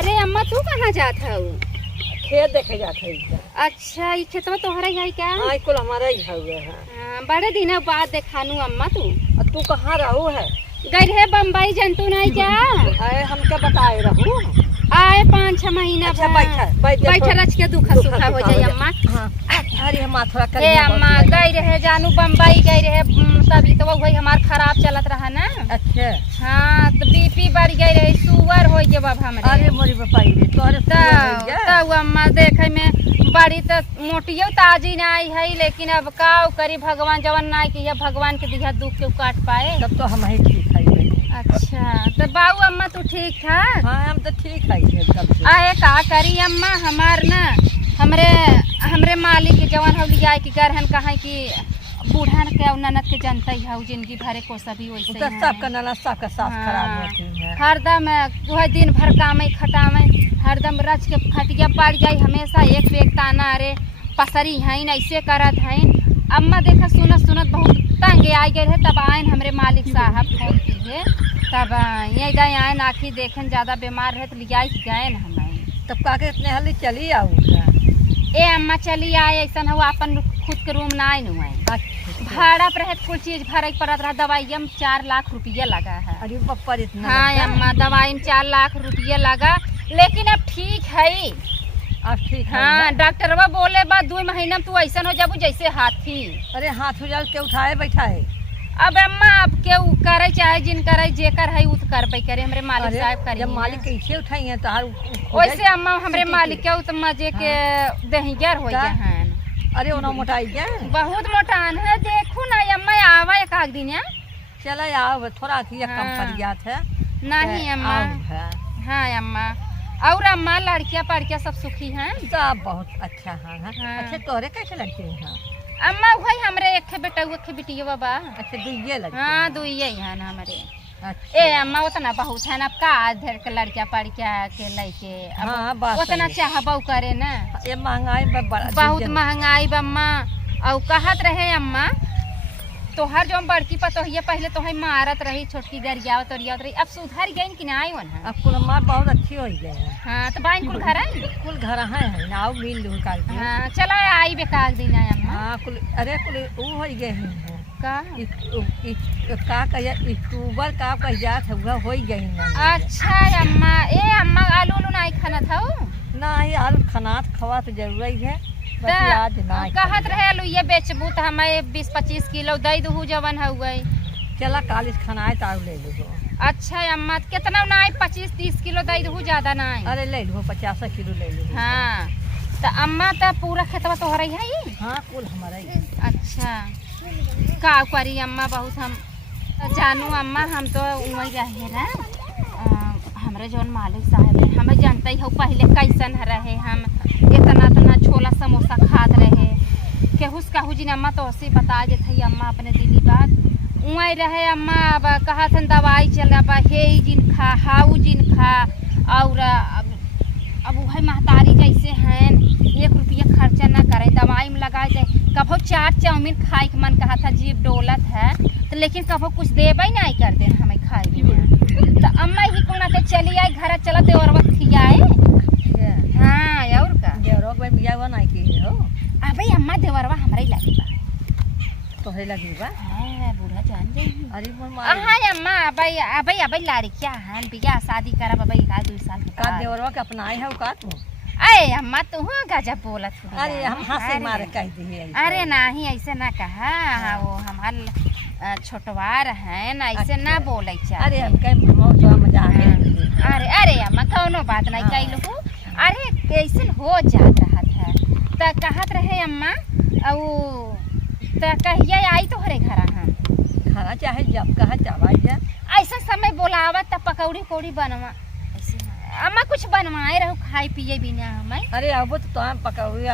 अरे अम्मा तू कहाँ जात हऊ? खेत देखे जाते हैं। अच्छा ये खेतवा तोहरा ही है क्या? हाँ कुल हमारा ही हुए है। बड़े दिन बाद देखानू अम्मा तू। तू कहाँ रहू है? गई है बम्बई जनतू नहीं क्या? अरे हम क्या बताए रहू आए 5-6 महीना अच्छा बैठे रच के दुखा सुखा हो जाए अम्मा। हाँ अरे हम थोड़ा कर ए अम्मा गई रहे जानू बम्बई गई रहे तभी तो वही हमार खराब चलत रहा ना। अच्छा हाँ तो बीपी बढ़ गई रहे सुगर हो गए बाबा हमरे। अरे मोरी बपाई रे तोरे तो अम्मा देखे में बड़ी तो मोटियो ताजी ना आई है लेकिन अब का करी भगवान जवन ना की है भगवान के दिया दुख के काट पाए तब तो हम ही ठीक है। अच्छा तो बाबू अम्मा तू ठीक था? हाँ हम तो ठीक है एकदम से। आए का करी अम्मा हमार ना हमरे मालिक जवन हो लिया की गरहन कहा कि बूढ़ा के ननद के जनता ही है जिंदगी भरे को सभी वैसे तो सबका ननद सबका सास खराब होती है। हरदम वह दिन भर कामे खटावे हरदम रच के खटिया पड़ जाए हमेशा एक वेग ताना अरे पसरी है ऐसे करत है। अम्मा देखा सुनत बहुत तंगे आ गए है तब आयन हमरे मालिक साहब फोन किए तब ये गए आयन आखिर देखे ज्यादा बीमार रहे तो लिया गए हमें। तब का के इतने हाली चली आऊ ए अम्मा चली आए ऐसा हो अपन खुद के रूम ना आई नुआई भाड़ा पर है कुल चीज भरे पड़त रहा दवाई में 4 लाख रुपया लगा है। अरे बप्पा इतना। हाँ अम्मा दवाई में 4 लाख रुपया लगा लेकिन अब ठीक है। अब ठीक है। हाँ डॉक्टरवा बोले बाद 2 महीना में तू ऐसा हो जाबू जैसे हाथी। अरे हाथ उजाल के उठाए बैठाए। अब अम्मा अब के करे चाहे जिन करे जेकर है उ करबे करे हमरे मालिक साहब करे। जब मालिक कैसे उठाई है तो वैसे अम्मा हमरे मालिक के तो मजे के दहिगर हो गए हैं। अरे ओना मोटाई गए बहुत मोटान है देखू ना अम्मा आवा एक आध दिन चला आओ थोड़ा की कम पड़ गया था नहीं अम्मा। हाँ अम्मा और अम्मा लड़कियां पड़कियां सब सुखी हैं? सब बहुत अच्छा है। अच्छा तोरे कैसे लड़के हैं? अम्मा वही हमरे एक बेटा एक बेटियो बाबा। अच्छा दुइये लड़के? हाँ दुइये हैं ना हमारे। अच्छा। ए अम्मा उतना बहुत है ना अब का ढेर के लड़कियां पड़किया के लइके उतना चाहबो करे ना। ये महंगाई बहुत महंगाई अम्मा और कहत रहे अम्मा तोहर जो बड़की पतोहिया पहले तो है मारत रही छोटकी गरियावत रही अब सुधर गई कि ना आई वन? अब कुल मार बहुत अच्छी हो गई। हाँ तो बाइन कुल घर है कुल घर है ना आओ मिल लू काल। हाँ चला आई बेकार दिन है अम्मा। हाँ कुल अरे कुल वो हो गए हैं का कहिया अक्टूबर का कह जात हुआ हो गई। अच्छा अम्मा ए अम्मा आलू उलू नहीं खाना था नहीं आलू खानात खवा तो जरूरी है। कहत रहे आलू ये बेचबू तो हमें 20-25 किलो दे दू जवन हुए। चला कालिस खाना तारू ले लो। अच्छा अम्मा कितना नहीं 25-30 किलो दे दू ज्यादा नहीं। अरे ले लो 50 किलो ले लो। हाँ तो अम्मा तो पूरा खेतवा तोहरा ही है? हाँ कुल हमारा ही। अच्छा का करी अम्मा बहुत हम जानू अम्मा हम तो वही रहे ना हमारे जौन मालिक साहब है हमें जानते ही हो पहले कैसन रहे हम इतना छोला समोसा खाद रहे केहुस कहू जी अम्मा तो ऐसे बता देते अम्मा अपने दिली बात वही रहे अम्मा। अब कहा था दवाई चला हे जिन खा हाउ जिन खा और अब वही महतारी जैसे हैं 1 रुपया खर्चा ना करें दवाई में लगा दे कभो चाट चाउमीन खाए के मन कहा था जीभ डोलत है तो लेकिन कभो कुछ देवे नहीं कर दे हमें खाए तो अम्मा ही को ना चली आई घर चला दे और वक्त खियाए। हाँ और का देवरों में बिया हुआ नहीं की हो? अबे अम्मा देवरवा हमारे लगी बा तो है लगी बा। हां बूढ़ा जान जाई। अरे मोर मां हां अम्मा अबे लड़कियां हैं बिया शादी करब अबे 1-2 साल के का देवरवा के अपनाए है का तू? अरे अम्मा तू गजब बोलत हो। अरे हम हंसे मारे कह दिए। अरे नहीं ऐसे ना कहा वो हमार छोटवार है ना ऐसे ना बोले चाहिए। अरे हम कहीं तो मजाक है। अरे अम्मा कौनो बात नहीं कैलू अरे कैसे हो जात रहा था तो कहत रहे अम्मा और तो कहिए आई तो हरे घर खाना चाहे जब कहा चावा ऐसा समय बोलावा तब पकौड़ी कौड़ी बनवा अम्मा कुछ बनवाए रहो खाए पिए बिना हमें। अरे अब तो पकौड़ी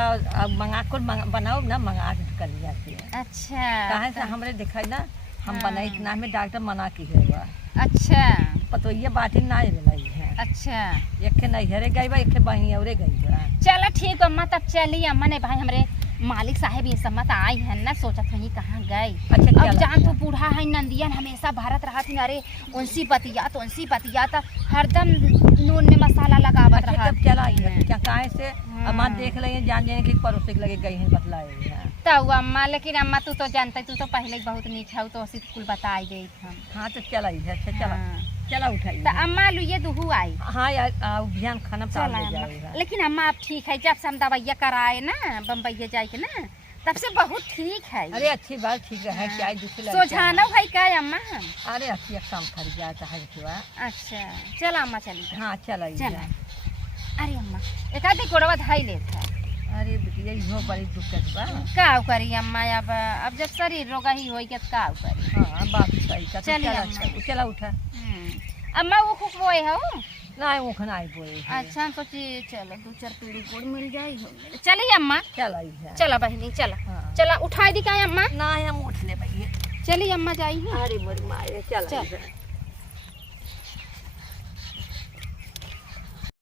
मंगा कर बनाओ ना मंगा कर जाती है। अच्छा कहे से हमरे दिखाई ना हम बनाई ना में डॉक्टर मना की है। अच्छा पतो ये बाटी ना रही है। अच्छा एक नहीं हरे गई बा एक बहनी औरे गई बा। चलो ठीक अम्मा तब चली अम्मा ने भाई हमरे मालिक साहब ये सम्मत आई है ना, सोचत हई कहाँ गए। अच्छा अब जान तो बूढ़ा है नंदियन हमेशा भारत रहा थी, अरे उनसी पतिया तो हरदम नून में मसाला लगावत अच्छा रहा। तब चला है क्या काहे से अम्मा देख लगे जान जाने कि पड़ोसी के लगे गई हैं बतलाए। तब अम्मा, लेकिन अम्मा तू तो जानते, तू तो पहले ही बहुत नीक है, तो उसी कुल बताई गई हम। हाँ तो चला ही है। अच्छा चला हाँ। चला उठाइए। तो अम्मा लुए दुहू आई। हाँ यार अभियान खाना चला ले अम्मा। जाएगा। लेकिन अम्मा अब ठीक है, जब से हम दवाइया कराए ना बम्बईया जाए के ना, तब से बहुत ठीक है। अरे अच्छी बात ठीक है क्या दूसरी सोझाना है क्या अम्मा हम? अरे अच्छी काम कर जाता है। अच्छा चल अम्मा चली। हाँ चला चला। अरे अम्मा एक आधी गोड़वा धाई लेता है। अरे बिटिया इहो बड़ी दिक्कत बा। का करी अम्मा, अब जब शरीर रोगा ही होई के का करी। हाँ बात सही का। चलिए चला अम्मा। चला उठा। अम्मा वो खुश बोए हो? नहीं वो खाना आई बोए। अच्छा हम सोची चलो 2-4 पीढ़ी गुड़ मिल जाई हो। चलिए अम्मा। चला ही है। चला बहनी चला। हाँ। चला उठाई दी का अम्मा? ना हम उठ ले भैया। चलिए अम्मा जाई। अरे मोरी माए चला। चल।